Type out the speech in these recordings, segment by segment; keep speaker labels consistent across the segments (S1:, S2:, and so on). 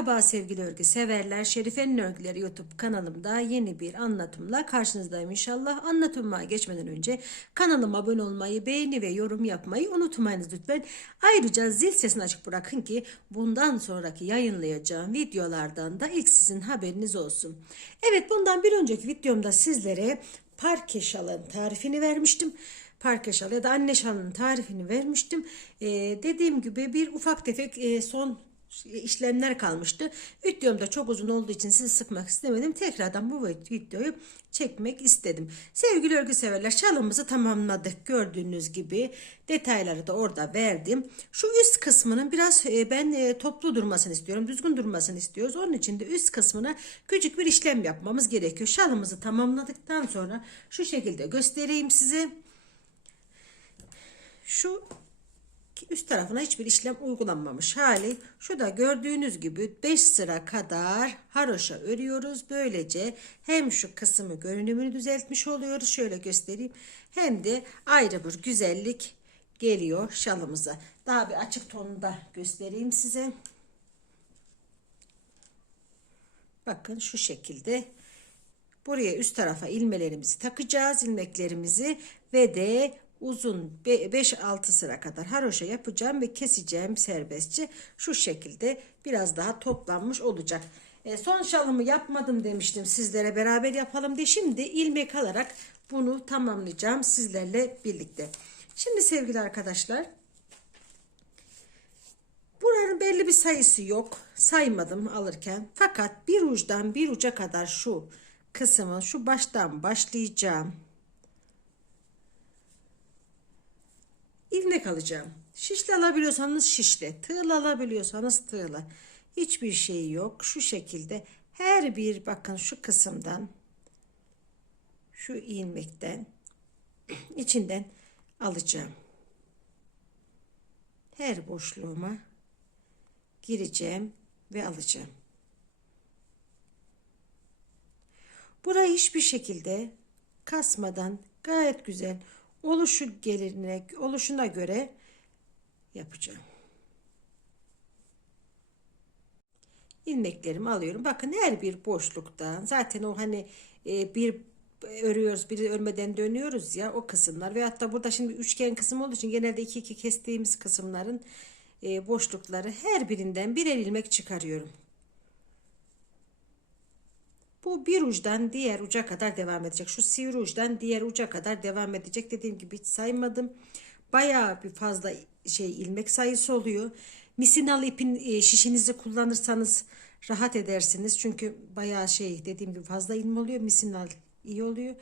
S1: Merhaba sevgili örgü severler. Şerife'nin örgüleri YouTube kanalımda yeni bir anlatımla karşınızdayım inşallah. Anlatımıma geçmeden önce kanalıma abone olmayı, beğeni ve yorum yapmayı unutmayınız lütfen. Ayrıca zil sesini açık bırakın ki bundan sonraki yayınlayacağım videolardan da ilk sizin haberiniz olsun. Evet bundan bir önceki videomda sizlere parke şalın tarifini vermiştim parke şalı ya da anne şalının tarifini vermiştim. Ee, dediğim gibi bir ufak tefek e, son işlemler kalmıştı. Videom da çok uzun olduğu için sizi sıkmak istemedim. Tekrardan bu videoyu çekmek istedim. Sevgili örgü severler şalımızı tamamladık. Gördüğünüz gibi detayları da orada verdim. Şu üst kısmının biraz e, ben e, toplu durmasını istiyorum. Düzgün durmasını istiyoruz. Onun için de üst kısmına küçük bir işlem yapmamız gerekiyor. Şalımızı tamamladıktan sonra şu şekilde göstereyim size. Şu üst tarafına hiçbir işlem uygulanmamış hali. Şu da gördüğünüz gibi 5 sıra kadar haroşa örüyoruz. Böylece hem şu kısmı görünümünü düzeltmiş oluyoruz. Şöyle göstereyim. Hem de ayrı bir güzellik geliyor şalımıza. Daha bir açık tonunda göstereyim size. Bakın şu şekilde buraya üst tarafa ilmelerimizi takacağız. ilmeklerimizi ve de uzun 5-6 sıra kadar haroşa yapacağım ve keseceğim serbestçe şu şekilde biraz daha toplanmış olacak. E, son şalımı yapmadım demiştim sizlere beraber yapalım diye. Şimdi ilmek alarak bunu tamamlayacağım sizlerle birlikte. Şimdi sevgili arkadaşlar buranın belli bir sayısı yok. Saymadım alırken. Fakat bir uçtan bir uca kadar şu kısmı şu baştan başlayacağım. İlmek alacağım. Şişle alabiliyorsanız şişle, tığla alabiliyorsanız tığla. Hiçbir şey yok. Şu şekilde her bir bakın şu kısımdan şu ilmekten içinden alacağım. Her boşluğuma gireceğim ve alacağım. Burayı hiçbir şekilde kasmadan gayet güzel oluşu gelirine, oluşuna göre yapacağım. ilmeklerimi alıyorum. Bakın her bir boşluktan zaten o hani e, bir örüyoruz biri örmeden dönüyoruz ya o kısımlar ve hatta burada şimdi üçgen kısım olduğu için genelde iki iki kestiğimiz kısımların e, boşlukları her birinden birer ilmek çıkarıyorum. Bu bir uçtan diğer uca kadar devam edecek. Şu sivri uçtan diğer uca kadar devam edecek. Dediğim gibi hiç saymadım. Bayağı bir fazla şey ilmek sayısı oluyor. Misinalı ipin e, şişinizi kullanırsanız rahat edersiniz. Çünkü bayağı şey dediğim gibi fazla ilme oluyor. Misinal iyi oluyor.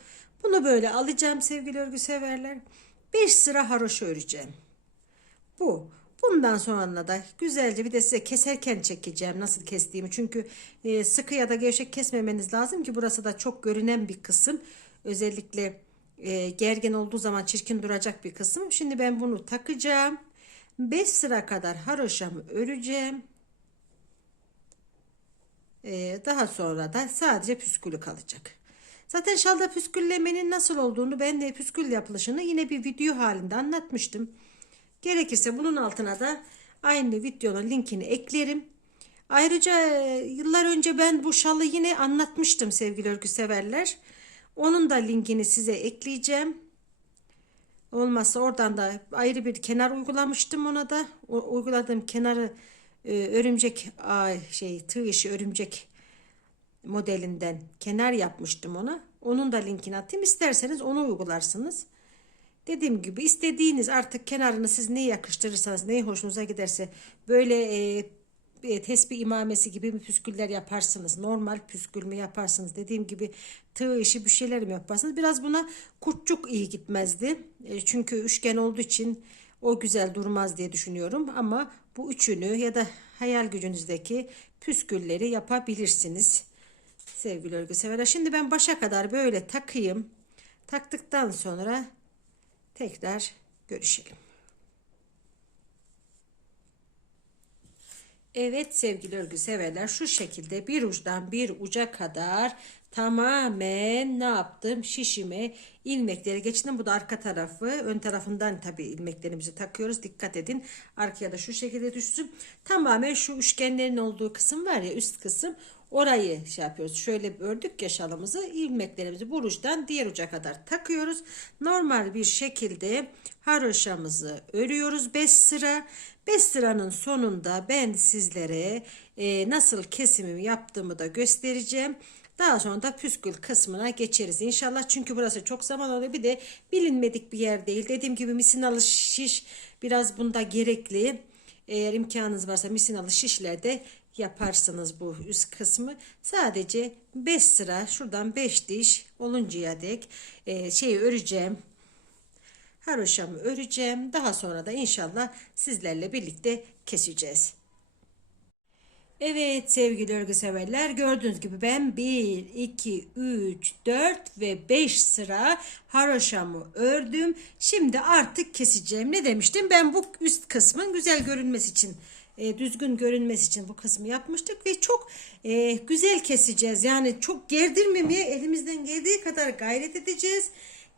S1: Bunu böyle alacağım sevgili örgü severler. 5 sıra haroşa öreceğim. Bu. Bundan sonra da güzelce bir de size keserken çekeceğim nasıl kestiğimi. Çünkü e, sıkı ya da gevşek kesmemeniz lazım ki burası da çok görünen bir kısım. Özellikle e, gergin olduğu zaman çirkin duracak bir kısım. Şimdi ben bunu takacağım. 5 sıra kadar haroşamı öreceğim. E, daha sonra da sadece püskülü kalacak. Zaten şalda püsküllemenin nasıl olduğunu ben de püskül yapılışını yine bir video halinde anlatmıştım. Gerekirse bunun altına da aynı videonun linkini eklerim. Ayrıca e, yıllar önce ben bu şalı yine anlatmıştım sevgili örgü severler. Onun da linkini size ekleyeceğim. Olmazsa oradan da ayrı bir kenar uygulamıştım ona da. O, uyguladığım kenarı e, örümcek ay, şey tığ işi örümcek modelinden kenar yapmıştım ona. Onun da linkini atayım. İsterseniz onu uygularsınız. Dediğim gibi istediğiniz artık kenarını siz neyi yakıştırırsanız neyi hoşunuza giderse böyle e, e, tesbih imamesi gibi püsküller yaparsınız. Normal püskül mü yaparsınız. Dediğim gibi tığ işi bir şeyler mi yaparsınız. Biraz buna kurtçuk iyi gitmezdi. E, çünkü üçgen olduğu için o güzel durmaz diye düşünüyorum. Ama bu üçünü ya da hayal gücünüzdeki püskülleri yapabilirsiniz. Sevgili örgü severler. Şimdi ben başa kadar böyle takayım. Taktıktan sonra tekrar görüşelim. Evet sevgili örgü severler şu şekilde bir uçtan bir uca kadar tamamen ne yaptım? Şişime ilmekleri geçtim. Bu da arka tarafı. Ön tarafından tabii ilmeklerimizi takıyoruz. Dikkat edin. Arkaya da şu şekilde düşsün. Tamamen şu üçgenlerin olduğu kısım var ya üst kısım. Orayı şey yapıyoruz. Şöyle ördük ya şalımızı. ilmeklerimizi bu diğer uca kadar takıyoruz. Normal bir şekilde haroşamızı örüyoruz 5 sıra. 5 sıranın sonunda ben sizlere e, nasıl kesimimi yaptığımı da göstereceğim. Daha sonra da püskül kısmına geçeriz inşallah. Çünkü burası çok zaman alıyor. Bir de bilinmedik bir yer değil. Dediğim gibi misinalı şiş biraz bunda gerekli. Eğer imkanınız varsa misinalı şişlerde yaparsınız bu üst kısmı. Sadece 5 sıra şuradan 5 diş oluncaya dek e, şeyi öreceğim. Haroşamı öreceğim. Daha sonra da inşallah sizlerle birlikte keseceğiz. Evet sevgili örgü severler gördüğünüz gibi ben 1, 2, 3, 4 ve 5 sıra haroşamı ördüm. Şimdi artık keseceğim. Ne demiştim? Ben bu üst kısmın güzel görünmesi için e, düzgün görünmesi için bu kısmı yapmıştık ve çok e, güzel keseceğiz. Yani çok gerdirmemeye elimizden geldiği kadar gayret edeceğiz.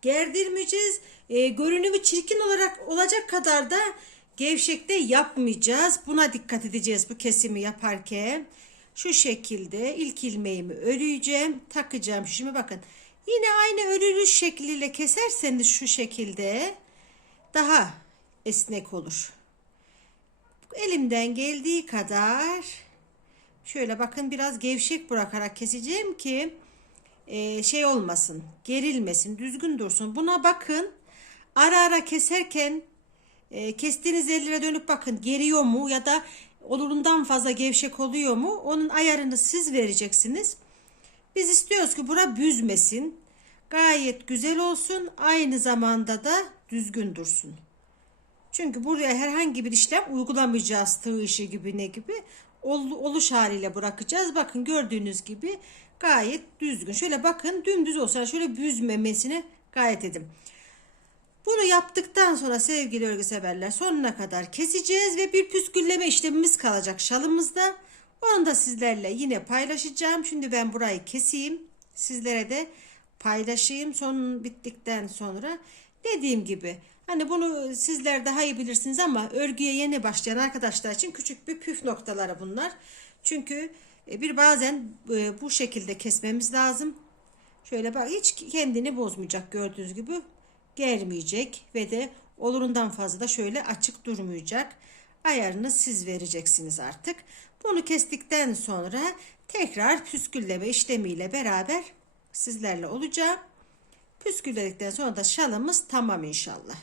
S1: Gerdirmeyeceğiz. E, görünümü çirkin olarak olacak kadar da gevşekte yapmayacağız. Buna dikkat edeceğiz bu kesimi yaparken. Şu şekilde ilk ilmeğimi öreceğim. Takacağım. Şimdi bakın. Yine aynı örülüş şekliyle keserseniz şu şekilde daha esnek olur. Elimden geldiği kadar şöyle bakın biraz gevşek bırakarak keseceğim ki e, şey olmasın, gerilmesin, düzgün dursun. Buna bakın. Ara ara keserken e, kestiğiniz yerlere dönüp bakın geriyor mu ya da olurundan fazla gevşek oluyor mu? Onun ayarını siz vereceksiniz. Biz istiyoruz ki bura büzmesin. Gayet güzel olsun. Aynı zamanda da düzgün dursun. Çünkü buraya herhangi bir işlem uygulamayacağız tığ işi gibi ne gibi. Ol, oluş haliyle bırakacağız. Bakın gördüğünüz gibi gayet düzgün. Şöyle bakın dümdüz olsa şöyle büzmemesine gayet edin. Bunu yaptıktan sonra sevgili örgü severler sonuna kadar keseceğiz ve bir püskülleme işlemimiz kalacak şalımızda. Onu da sizlerle yine paylaşacağım. Şimdi ben burayı keseyim. Sizlere de paylaşayım. Son bittikten sonra dediğim gibi hani bunu sizler daha iyi bilirsiniz ama örgüye yeni başlayan arkadaşlar için küçük bir püf noktaları bunlar. Çünkü e, bir bazen e, bu şekilde kesmemiz lazım. Şöyle bak hiç kendini bozmayacak gördüğünüz gibi germeyecek ve de olurundan fazla da şöyle açık durmayacak. Ayarını siz vereceksiniz artık. Bunu kestikten sonra tekrar püskülleme işlemiyle beraber sizlerle olacağım. Püskülledikten sonra da şalımız tamam inşallah.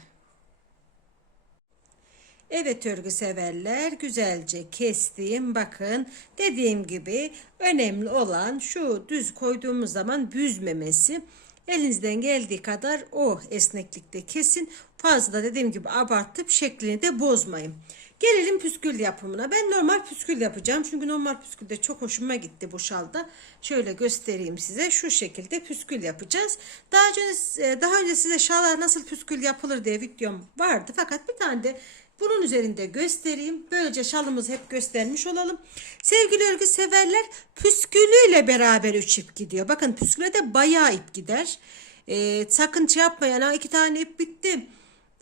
S1: Evet örgü severler güzelce kestim. Bakın dediğim gibi önemli olan şu düz koyduğumuz zaman büzmemesi. Elinizden geldiği kadar o esneklikte kesin. Fazla dediğim gibi abartıp şeklini de bozmayın. Gelelim püskül yapımına. Ben normal püskül yapacağım. Çünkü normal püskül de çok hoşuma gitti bu şalda. Şöyle göstereyim size. Şu şekilde püskül yapacağız. Daha önce daha önce size şallar nasıl püskül yapılır diye videom vardı. Fakat bir tane de bunun üzerinde göstereyim. Böylece şalımızı hep göstermiş olalım. Sevgili örgü severler püskülüyle beraber üç ip gidiyor. Bakın püsküle de bayağı ip gider. Ee, sakın şey yapmayın. Ha, iki tane ip bitti.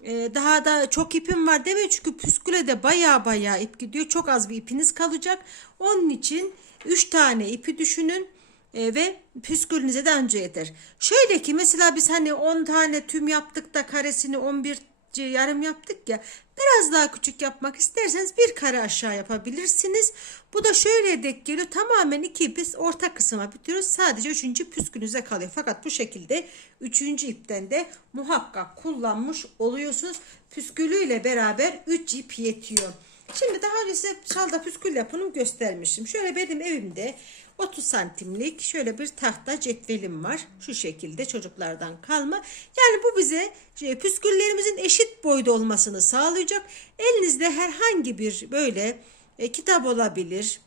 S1: Ee, daha da çok ipim var deme çünkü püsküle de bayağı bayağı ip gidiyor. Çok az bir ipiniz kalacak. Onun için üç tane ipi düşünün e, ve püskülünüze de önce yeter. Şöyle ki mesela biz hani 10 tane tüm yaptık da karesini 11 yarım yaptık ya biraz daha küçük yapmak isterseniz bir kare aşağı yapabilirsiniz. Bu da şöyle dek geliyor tamamen iki biz orta kısma bitiyoruz sadece üçüncü püskünüze kalıyor. Fakat bu şekilde üçüncü ipten de muhakkak kullanmış oluyorsunuz. Püskülüyle beraber 3 ip yetiyor. Şimdi daha önce size şalda püskül yapımını göstermiştim. Şöyle benim evimde 30 santimlik şöyle bir tahta cetvelim var. Şu şekilde çocuklardan kalma. Yani bu bize şey, püsküllerimizin eşit boyda olmasını sağlayacak. Elinizde herhangi bir böyle e, kitap olabilir.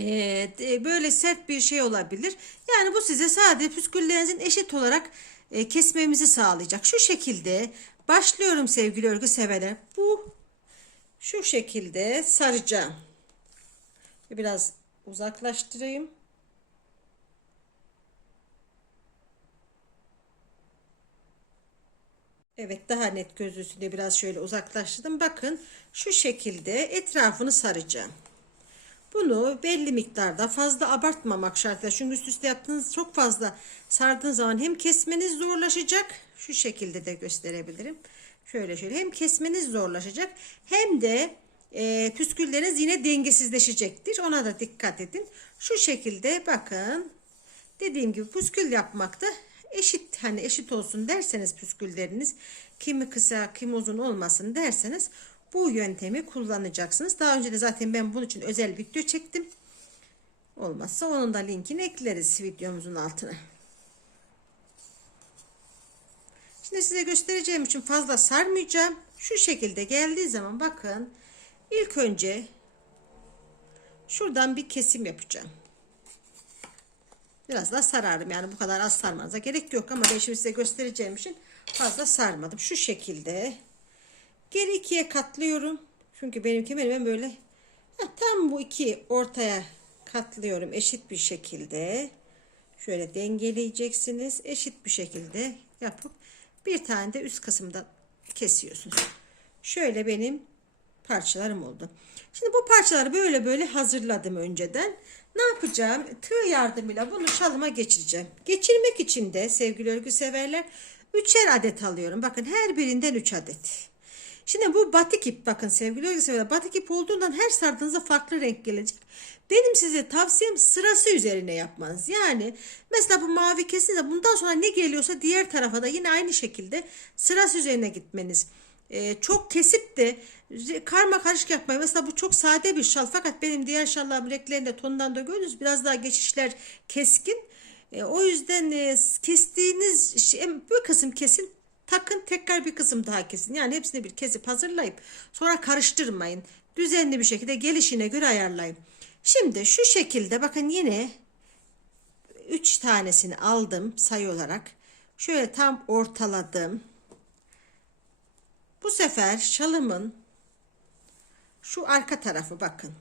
S1: E, böyle sert bir şey olabilir. Yani bu size sadece püsküllerinizin eşit olarak e, kesmemizi sağlayacak. Şu şekilde başlıyorum sevgili örgü severler. Bu şu şekilde saracağım. Biraz uzaklaştırayım. Evet daha net gözüsüne biraz şöyle uzaklaştırdım. Bakın şu şekilde etrafını saracağım. Bunu belli miktarda fazla abartmamak şartıyla çünkü üst üste yaptığınız çok fazla sardığınız zaman hem kesmeniz zorlaşacak. Şu şekilde de gösterebilirim. Şöyle şöyle hem kesmeniz zorlaşacak hem de e, püskülleriniz yine dengesizleşecektir. Ona da dikkat edin. Şu şekilde bakın dediğim gibi püskül yapmakta eşit hani eşit olsun derseniz püskülleriniz kimi kısa kimi uzun olmasın derseniz bu yöntemi kullanacaksınız. Daha önce de zaten ben bunun için özel video çektim. Olmazsa onun da linkini ekleriz videomuzun altına. Şimdi size göstereceğim için fazla sarmayacağım. Şu şekilde geldiği zaman bakın ilk önce şuradan bir kesim yapacağım. Biraz daha sararım yani bu kadar az sarmanıza gerek yok ama ben şimdi size göstereceğim için fazla sarmadım. Şu şekilde geri ikiye katlıyorum. Çünkü benim kemerim böyle Heh, tam bu iki ortaya katlıyorum eşit bir şekilde. Şöyle dengeleyeceksiniz. Eşit bir şekilde yapıp bir tane de üst kısımda kesiyorsunuz. Şöyle benim parçalarım oldu. Şimdi bu parçaları böyle böyle hazırladım önceden. Ne yapacağım? Tığ yardımıyla bunu şalıma geçireceğim. Geçirmek için de sevgili örgü severler üçer adet alıyorum. Bakın her birinden 3 adet. Şimdi bu batik ip bakın sevgili örgü severler batik ip olduğundan her sardığınızda farklı renk gelecek. Benim size tavsiyem sırası üzerine yapmanız. Yani mesela bu mavi kesince bundan sonra ne geliyorsa diğer tarafa da yine aynı şekilde sırası üzerine gitmeniz. Ee, çok kesip de karma karışık yapmayın. Mesela bu çok sade bir şal fakat benim diğer şallarım renklerinde tondan da gördünüz biraz daha geçişler keskin. E, o yüzden e, kestiğiniz şey, bir kısım kesin takın tekrar bir kısım daha kesin. Yani hepsini bir kesip hazırlayıp sonra karıştırmayın. Düzenli bir şekilde gelişine göre ayarlayın. Şimdi şu şekilde bakın yine 3 tanesini aldım sayı olarak. Şöyle tam ortaladım. Bu sefer şalımın şu arka tarafı bakın.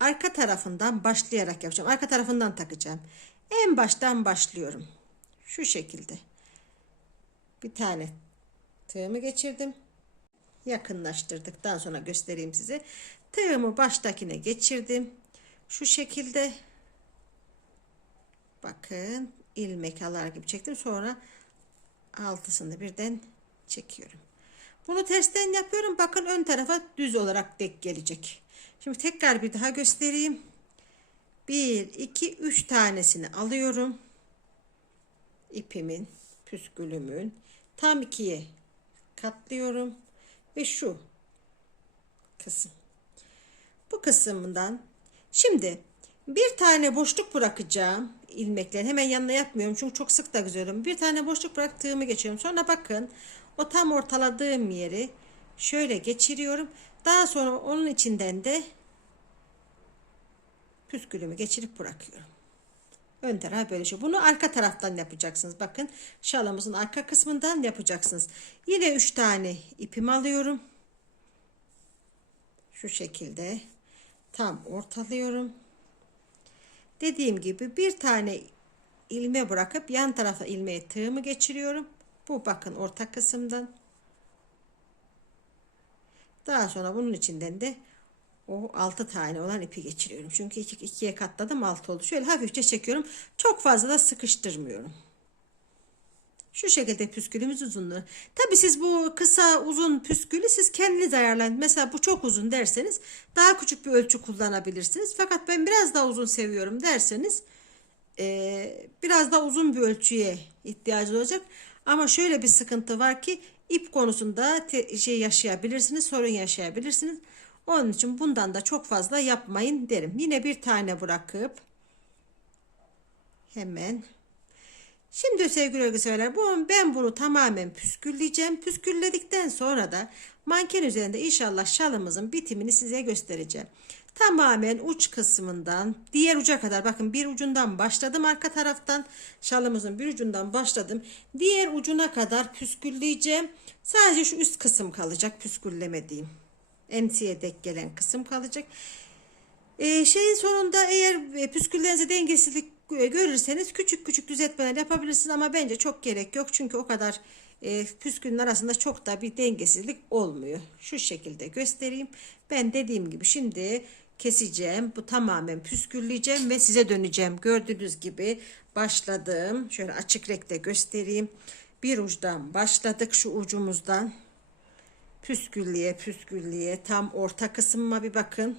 S1: Arka tarafından başlayarak yapacağım. Arka tarafından takacağım. En baştan başlıyorum. Şu şekilde. Bir tane tığımı geçirdim. Yakınlaştırdıktan sonra göstereyim size. Tığımı baştakine geçirdim. Şu şekilde bakın ilmek alar gibi çektim. Sonra altısını birden çekiyorum. Bunu tersten yapıyorum. Bakın ön tarafa düz olarak denk gelecek. Şimdi tekrar bir daha göstereyim. 1, 2, 3 tanesini alıyorum. İpimin, püskülümün tam ikiye katlıyorum. Ve şu kısım. Bu kısmından şimdi bir tane boşluk bırakacağım ilmeklerin hemen yanına yapmıyorum çünkü çok sık da güzelim. Bir tane boşluk bıraktığımı geçiyorum. Sonra bakın o tam ortaladığım yeri şöyle geçiriyorum. Daha sonra onun içinden de püskülümü geçirip bırakıyorum. Ön taraf böyle şey. Bunu arka taraftan yapacaksınız. Bakın şalımızın arka kısmından yapacaksınız. Yine 3 tane ipimi alıyorum. Şu şekilde tam ortalıyorum. Dediğim gibi bir tane ilme bırakıp yan tarafa ilmeğe tığımı geçiriyorum. Bu bakın orta kısımdan. Daha sonra bunun içinden de o 6 tane olan ipi geçiriyorum. Çünkü iki, ikiye katladım 6 oldu. Şöyle hafifçe çekiyorum. Çok fazla da sıkıştırmıyorum. Şu şekilde püskülümüz uzunluğu. Tabi siz bu kısa uzun püskülü siz kendiniz ayarlayın. Mesela bu çok uzun derseniz daha küçük bir ölçü kullanabilirsiniz. Fakat ben biraz daha uzun seviyorum derseniz biraz daha uzun bir ölçüye ihtiyacı olacak. Ama şöyle bir sıkıntı var ki ip konusunda şey yaşayabilirsiniz, sorun yaşayabilirsiniz. Onun için bundan da çok fazla yapmayın derim. Yine bir tane bırakıp hemen Şimdi sevgili örgüseverler bu ben bunu tamamen püskülleyeceğim. Püskülledikten sonra da manken üzerinde inşallah şalımızın bitimini size göstereceğim. Tamamen uç kısmından diğer uca kadar bakın bir ucundan başladım arka taraftan şalımızın bir ucundan başladım. Diğer ucuna kadar püskülleyeceğim. Sadece şu üst kısım kalacak püsküllemediğim. Emsiye dek gelen kısım kalacak. Ee, şeyin sonunda eğer e, püsküllerinize dengesizlik görürseniz küçük küçük düzeltmeler yapabilirsiniz ama bence çok gerek yok. Çünkü o kadar e, püskülün arasında çok da bir dengesizlik olmuyor. Şu şekilde göstereyim. Ben dediğim gibi şimdi keseceğim. Bu tamamen püskülleyeceğim ve size döneceğim. Gördüğünüz gibi başladım. Şöyle açık renkte göstereyim. Bir uçtan başladık şu ucumuzdan. Püsküllüye püsküllüye tam orta kısmıma bir bakın.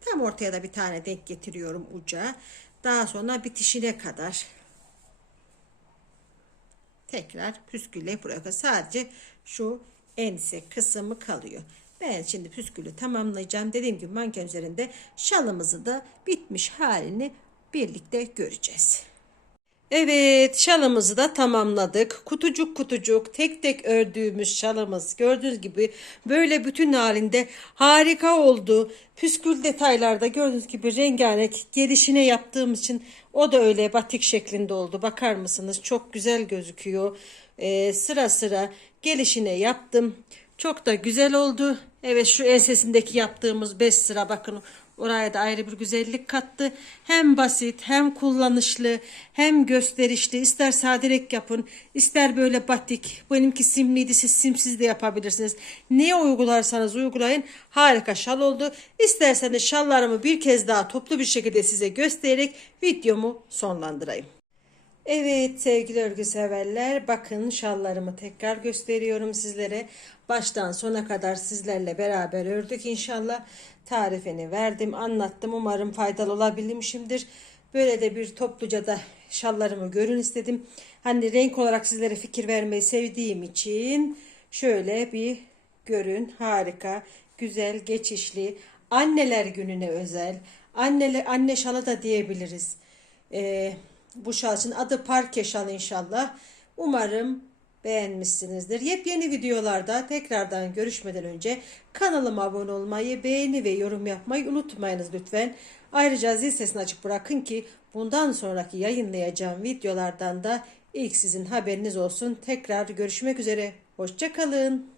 S1: Tam ortaya da bir tane denk getiriyorum uca. Daha sonra bitişine kadar tekrar püskülle buraya kadar. Sadece şu ense kısmı kalıyor. Ben şimdi püskülü tamamlayacağım. Dediğim gibi manken üzerinde şalımızı da bitmiş halini birlikte göreceğiz. Evet şalımızı da tamamladık. Kutucuk kutucuk tek tek ördüğümüz şalımız gördüğünüz gibi böyle bütün halinde harika oldu. Püskül detaylarda gördüğünüz gibi rengarenk gelişine yaptığım için o da öyle batik şeklinde oldu. Bakar mısınız? Çok güzel gözüküyor. Ee, sıra sıra gelişine yaptım. Çok da güzel oldu. Evet şu ensesindeki yaptığımız 5 sıra bakın oraya da ayrı bir güzellik kattı. Hem basit hem kullanışlı hem gösterişli. İster saderek yapın ister böyle batik. Benimki simliydi siz simsiz de yapabilirsiniz. Neye uygularsanız uygulayın harika şal oldu. İsterseniz şallarımı bir kez daha toplu bir şekilde size göstererek videomu sonlandırayım. Evet sevgili örgü severler bakın şallarımı tekrar gösteriyorum sizlere. Baştan sona kadar sizlerle beraber ördük inşallah. Tarifini verdim anlattım umarım faydalı olabilmişimdir. Böyle de bir topluca da şallarımı görün istedim. Hani renk olarak sizlere fikir vermeyi sevdiğim için şöyle bir görün harika güzel geçişli anneler gününe özel anneler anne şalı da diyebiliriz. Ee, bu şal için adı parke şal inşallah. Umarım beğenmişsinizdir. Yepyeni videolarda tekrardan görüşmeden önce kanalıma abone olmayı, beğeni ve yorum yapmayı unutmayınız lütfen. Ayrıca zil sesini açık bırakın ki bundan sonraki yayınlayacağım videolardan da ilk sizin haberiniz olsun. Tekrar görüşmek üzere. Hoşçakalın.